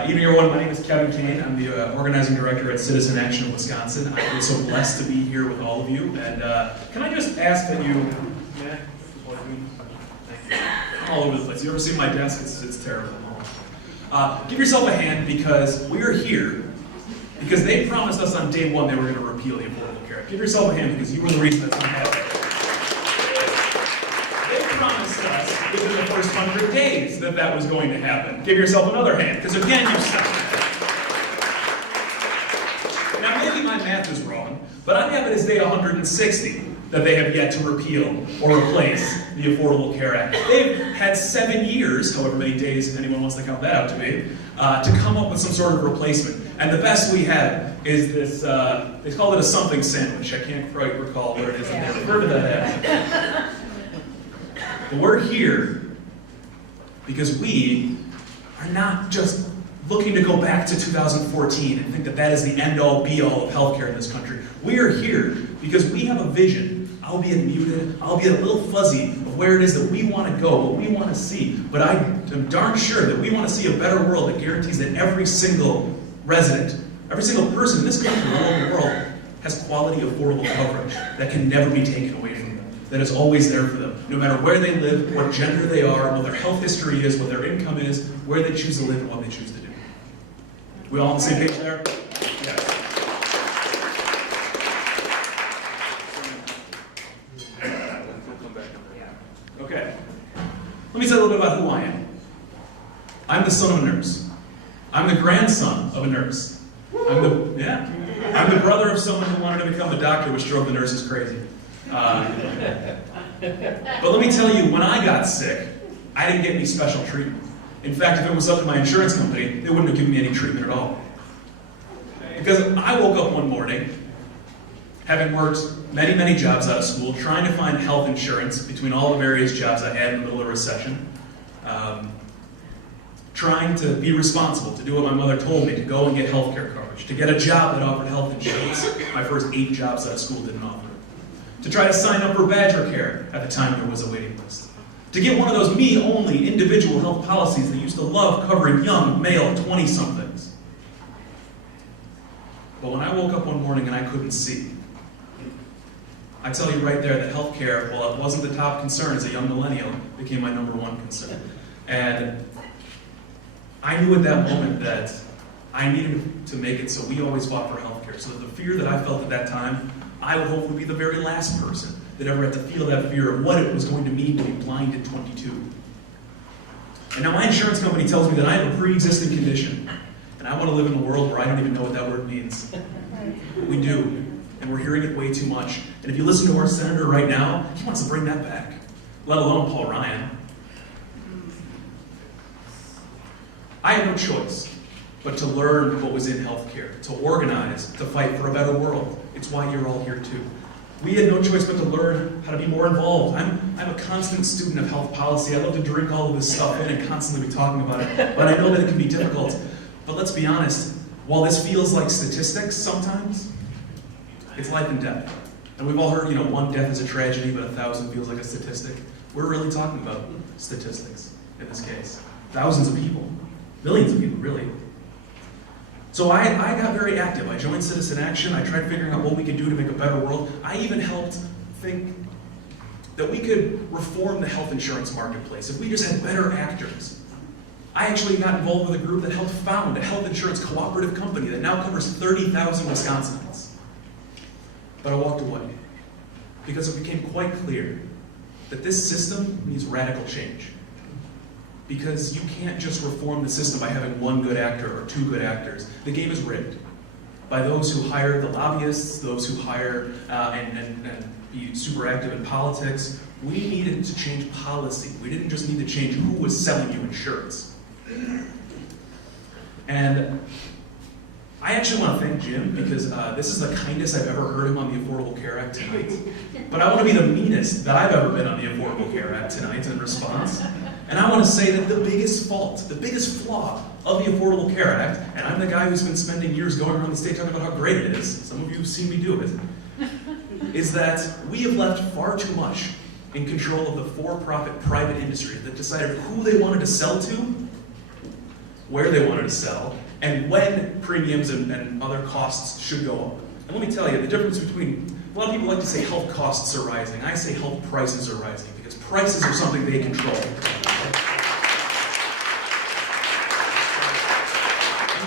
Everyone, my name is Kevin Kane. I'm the organizing director at Citizen Action in Wisconsin. I feel so blessed to be here with all of you. And can I just ask that you, I'm all over the place. You ever seen my desk? It's terrible. Give yourself a hand because we are here because they promised us on day one they were going to repeal the Affordable Care Act. Give yourself a hand because you were the reason that's not happening. They promised us within the first 100 days that was going to happen. Give yourself another hand because again you said that. Now maybe my math is wrong, but I have it as day 160 that they have yet to repeal or replace the Affordable Care Act. They've had 7 years, however many days anyone wants to count that out to be, to come up with some sort of replacement. And the best we have is this, they call it a something sandwich. I can't quite recall what it is that they refer to that as. But we're here because we are not just looking to go back to 2014 and think that that is the end-all, be-all of healthcare in this country. We are here because we have a vision, albeit muted, albeit a little fuzzy, of where it is that we want to go, what we want to see. But I am darn sure that we want to see a better world that guarantees that every single resident, every single person in this country, all over the world, has quality, affordable coverage that can never be taken away from them, that is always there for them, no matter where they live, what gender they are, what their health history is, what their income is, where they choose to live, and what they choose to do. We all on the same page there? Yes. Okay. Let me tell you a little bit about who I am. I'm the son of a nurse. I'm the grandson of a nurse. I'm the brother of someone who wanted to become a doctor, which drove the nurses crazy. But let me tell you, when I got sick, I didn't get any special treatment. In fact, if it was up to my insurance company, they wouldn't have given me any treatment at all. Because I woke up one morning, having worked many, many jobs out of school, trying to find health insurance between all the various jobs I had in the middle of a recession, trying to be responsible, to do what my mother told me, to go and get health care coverage, to get a job that offered health insurance. My first 8 jobs out of school didn't offer it. To try to sign up for Badgercare, at the time there was a waiting list. To get one of those me-only individual health policies that used to love covering young, male 20-somethings. But when I woke up one morning and I couldn't see, I tell you right there that healthcare, while it wasn't the top concern as a young millennial, became my #1 concern. And I knew at that moment that I needed to make it so we always fought for healthcare, so that the fear that I felt at that time, I would hopefully be the very last person that ever had to feel that fear of what it was going to mean to be blind at 22. And now my insurance company tells me that I have a pre-existing condition, and I want to live in a world where I don't even know what that word means. But we do, and we're hearing it way too much. And if you listen to our senator right now, he wants to bring that back, let alone Paul Ryan. I had no choice but to learn what was in healthcare, to organize, to fight for a better world. It's why you're all here too. We had no choice but to learn how to be more involved. I'm a constant student of health policy. I love to drink all of this stuff in and constantly be talking about it, but I know that it can be difficult. But let's be honest, while this feels like statistics sometimes, it's life and death. And we've all heard, one death is a tragedy, but 1,000 feels like a statistic. We're really talking about statistics in this case. Thousands of people, millions of people, really. So I got very active. I joined Citizen Action. I tried figuring out what we could do to make a better world. I even helped think that we could reform the health insurance marketplace if we just had better actors. I actually got involved with a group that helped found a health insurance cooperative company that now covers 30,000 Wisconsinites. But I walked away because it became quite clear that this system needs radical change. Because you can't just reform the system by having one good actor or 2 good actors. The game is rigged by those who hire the lobbyists, those who hire and be super active in politics. We needed to change policy. We didn't just need to change who was selling you insurance. And I actually want to thank Jim because this is the kindest I've ever heard him on the Affordable Care Act tonight. But I want to be the meanest that I've ever been on the Affordable Care Act tonight in response. And I want to say that the biggest fault, the biggest flaw of the Affordable Care Act, and I'm the guy who's been spending years going around the state talking about how great it is, some of you have seen me do it, is that we have left far too much in control of the for-profit private industry that decided who they wanted to sell to where they wanted to sell, and when premiums and other costs should go up. And let me tell you, the difference between, a lot of people like to say health costs are rising. I say health prices are rising, because prices are something they control.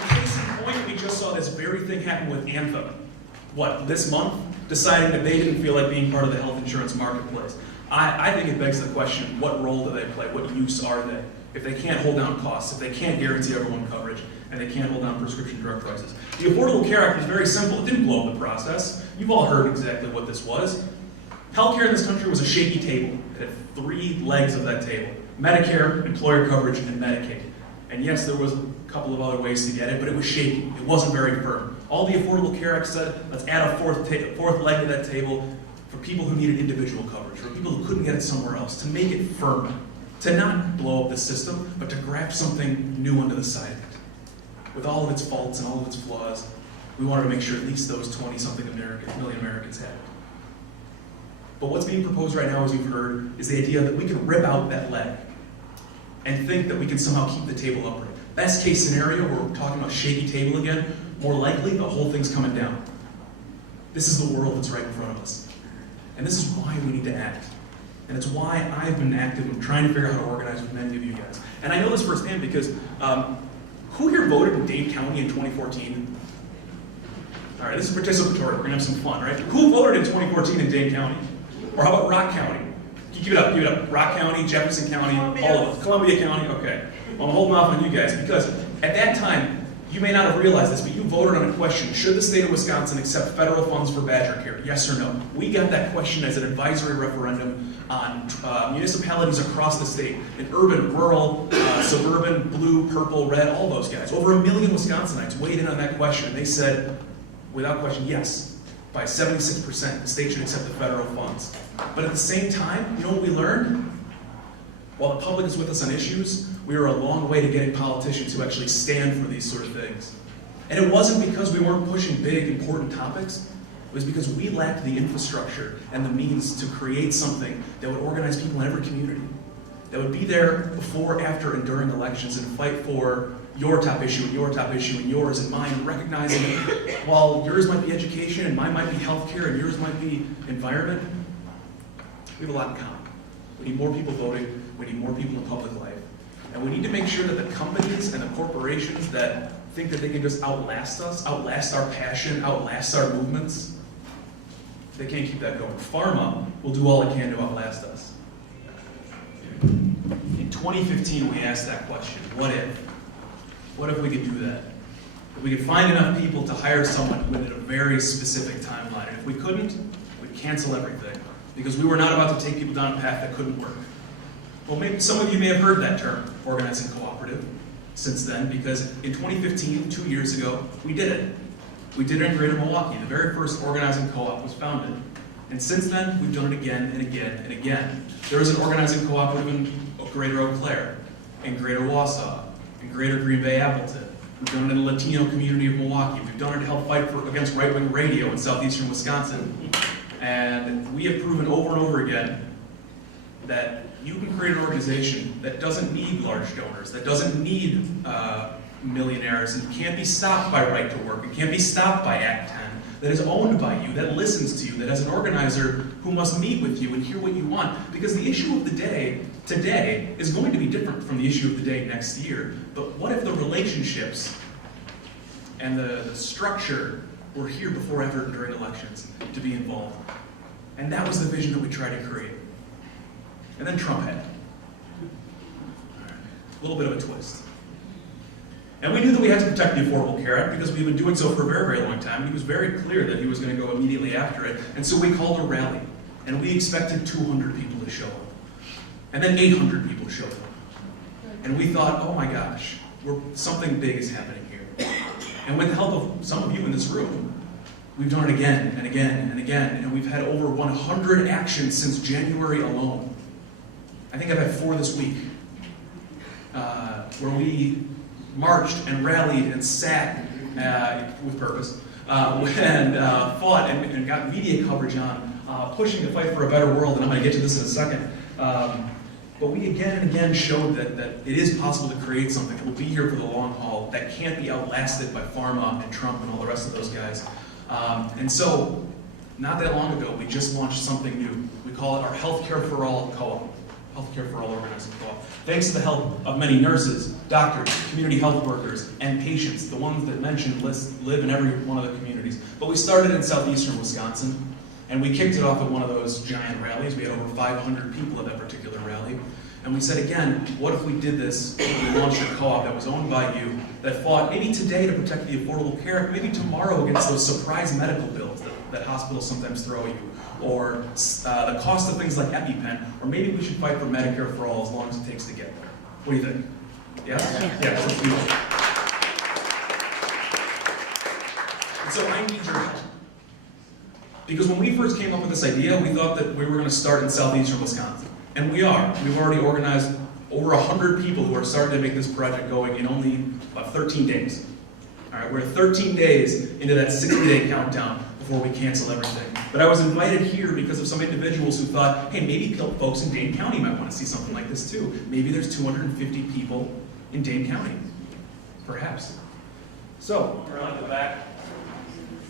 Case in point, we just saw this very thing happen with Anthem. What, this month? Deciding that they didn't feel like being part of the health insurance marketplace. I think it begs the question, what role do they play? What use are they? If they can't hold down costs, if they can't guarantee everyone coverage, and they can't hold down prescription drug prices. The Affordable Care Act was very simple. It didn't blow up the process. You've all heard exactly what this was. Healthcare in this country was a shaky table. It had 3 legs of that table: Medicare, employer coverage, and Medicaid. And yes, there was a couple of other ways to get it, but it was shaky. It wasn't very firm. All the Affordable Care Act said, let's add a fourth leg to that table for people who needed individual coverage, for people who couldn't get it somewhere else, to make it firm, to not blow up the system, but to graft something new onto the side of it. With all of its faults and all of its flaws, we wanted to make sure at least those 20-something million Americans had it. But what's being proposed right now, as you've heard, is the idea that we can rip out that leg and think that we can somehow keep the table upright. Best case scenario, we're talking about shaky table again. More likely, the whole thing's coming down. This is the world that's right in front of us. And this is why we need to act. And it's why I've been active in trying to figure out how to organize with many of you guys. And I know this firsthand because who here voted in Dane County in 2014? All right, this is participatory. We're gonna have some fun, right? Who voted in 2014 in Dane County? Or how about Rock County? Give it up, give it up. Rock County, Jefferson County, all of us. Columbia County, okay. Well, I'm holding off on you guys because at that time, you may not have realized this, but you voted on a question: should the state of Wisconsin accept federal funds for Badgercare? Yes or no? We got that question as an advisory referendum on municipalities across the state, in urban, rural, suburban, blue, purple, red, all those guys. Over 1 million Wisconsinites weighed in on that question, and they said, without question, yes. By 76%, the state should accept the federal funds. But at the same time, you know what we learned? While the public is with us on issues, we are a long way to getting politicians who actually stand for these sort of things. And it wasn't because we weren't pushing big, important topics. It was because we lacked the infrastructure and the means to create something that would organize people in every community, that would be there before, after, and during elections and fight for your top issue and your top issue and yours and mine, and recognizing that while yours might be education and mine might be healthcare and yours might be environment, we have a lot in common. We need more people voting. We need more people in public life. And we need to make sure that the companies and the corporations that think that they can just outlast us, outlast our passion, outlast our movements, they can't keep that going. Pharma will do all it can to outlast us. In 2015, we asked that question: what if? What if we could do that? If we could find enough people to hire someone within a very specific timeline. And if we couldn't, we'd cancel everything, because we were not about to take people down a path that couldn't work. Well, maybe some of you may have heard that term, organizing cooperative, since then, because in 2015, 2 years ago, we did it. We did it in Greater Milwaukee. The very first organizing co-op was founded. And since then, we've done it again and again and again. There is an organizing cooperative in Greater Eau Claire, in Greater Wausau, in Greater Green Bay Appleton. We've done it in the Latino community of Milwaukee. We've done it to help fight against right-wing radio in southeastern Wisconsin. And we have proven over and over again that you can create an organization that doesn't need large donors, that doesn't need millionaires, and can't be stopped by Right to Work, and can't be stopped by Act 10, that is owned by you, that listens to you, that has an organizer who must meet with you and hear what you want. Because the issue of the day today is going to be different from the issue of the day next year. But what if the relationships and the structure were here before, after, and during elections to be involved? And that was the vision that we tried to create. And then Trump had it. A little bit of a twist. And we knew that we had to protect the Affordable Care Act because we've been doing so for a very, very long time. He was very clear that he was going to go immediately after it. And so we called a rally. And we expected 200 people to show up. And then 800 people showed up. And we thought, oh my gosh, something big is happening here. And with the help of some of you in this room, we've done it again and again and again. And we've had over 100 actions since January alone. I think I've had 4 this week, where we marched and rallied and sat with purpose, and fought and got media coverage on pushing to fight for a better world, and I'm going to get to this in a second. But we again and again showed that it is possible to create something that will be here for the long haul, that can't be outlasted by pharma and Trump and all the rest of those guys. And so, not that long ago, we just launched something new. We call it our Healthcare for All Co-op. Healthcare for All Organizing Co-op. Thanks to the help of many nurses, doctors, community health workers, and patients, the ones that mentioned live in every one of the communities. But we started in southeastern Wisconsin, and we kicked it off at one of those giant rallies. We had over 500 people at that particular rally. And we said, again, what if we did this, we launched a co-op that was owned by you, that fought maybe today to protect the Affordable Care Act, maybe tomorrow against those surprise medical bills that hospitals sometimes throw you, or the cost of things like EpiPen, or maybe we should fight for Medicare for all as long as it takes to get there. What do you think? Yeah? Yeah, let's do it. And so I need your help. Because when we first came up with this idea, we thought that we were going to start in southeastern Wisconsin. And we are. We've already organized over 100 people who are starting to make this project going in only about 13 days. All right, we're 13 days into that 60-day countdown before we cancel everything. But I was invited here because of some individuals who thought, hey, maybe folks in Dane County might want to see something like this too. Maybe there's 250 people in Dane County. Perhaps. So, around the back.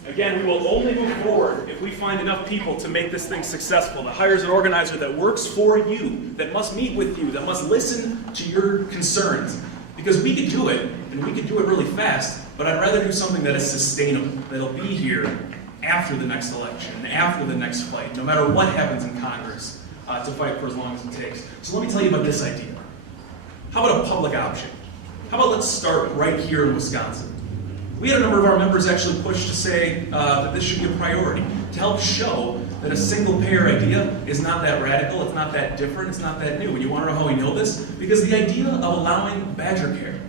Again, we will only move forward if we find enough people to make this thing successful, that hires an organizer that works for you, that must meet with you, that must listen to your concerns. Because we could do it, and we could do it really fast, but I'd rather do something that is sustainable, that'll be here after the next election, after the next fight, no matter what happens in Congress, to fight for as long as it takes. So let me tell you about this idea. How about a public option? How about let's start right here in Wisconsin? We had a number of our members actually push to say that this should be a priority, to help show that a single-payer idea is not that radical, it's not that different, it's not that new. And you want to know how we know this? Because the idea of allowing Badgercare,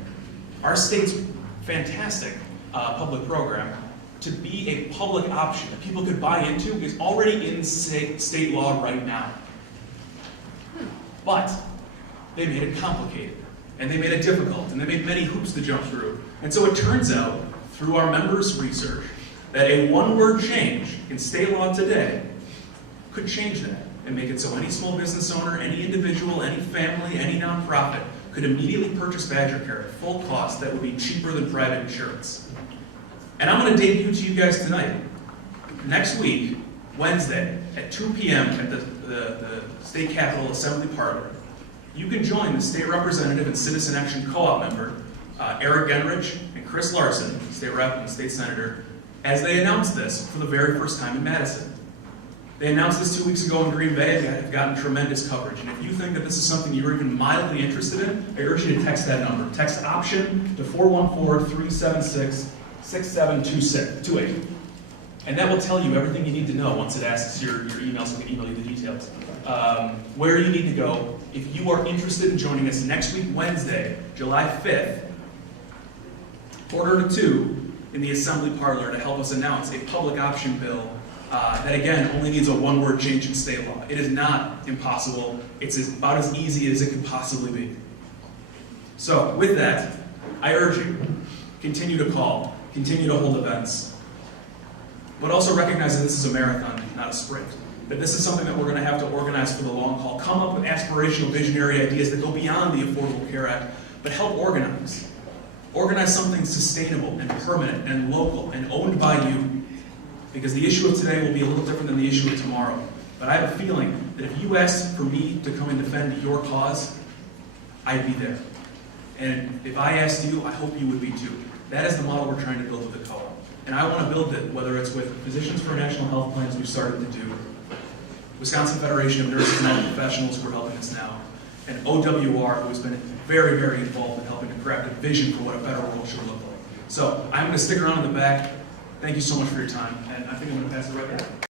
our state's fantastic public program, to be a public option that people could buy into is already in state law right now. But they made it complicated, and they made it difficult, and they made many hoops to jump through. And so it turns out, through our members' research, that a one-word change in state law today could change that and make it so any small business owner, any individual, any family, any nonprofit could immediately purchase Badgercare at full cost that would be cheaper than private insurance. And I'm going to debut to you guys tonight. Next week, Wednesday, at 2 p.m. at the State Capitol Assembly Parlor, you can join the state representative and Citizen Action Co-op member, Eric Genrich and Chris Larson, state rep and state senator, as they announce this for the very first time in Madison. They announced this 2 weeks ago in Green Bay. They have gotten tremendous coverage. And if you think that this is something you're even mildly interested in, I urge you to text that number. Text option to 414-376-6728. And that will tell you everything you need to know once it asks your email, so we can email you the details. Where you need to go. If you are interested in joining us next week, Wednesday, July 5th, 1:45 in the Assembly Parlor to help us announce a public option bill that, again, only needs a one-word change in state law. It is not impossible. It's about as easy as it could possibly be. So, with that, I urge you, continue to call, continue to hold events, but also recognize that this is a marathon, not a sprint. That this is something that we're going to have to organize for the long haul. Come up with aspirational, visionary ideas that go beyond the Affordable Care Act, but help organize. Organize something sustainable and permanent and local and owned by you. Because the issue of today will be a little different than the issue of tomorrow. But I have a feeling that if you asked for me to come and defend your cause, I'd be there. And if I asked you, I hope you would be too. That is the model we're trying to build with the co-op. And I want to build it, whether it's with Physicians for National Health Plans we've started to do, Wisconsin Federation of Nurses and Medical Professionals who are helping us now, and OWR, who has been very, very involved in helping to craft a vision for what a better world should look like. So I'm going to stick around in the back. Thank you so much for your time, and I think I'm going to pass it right back.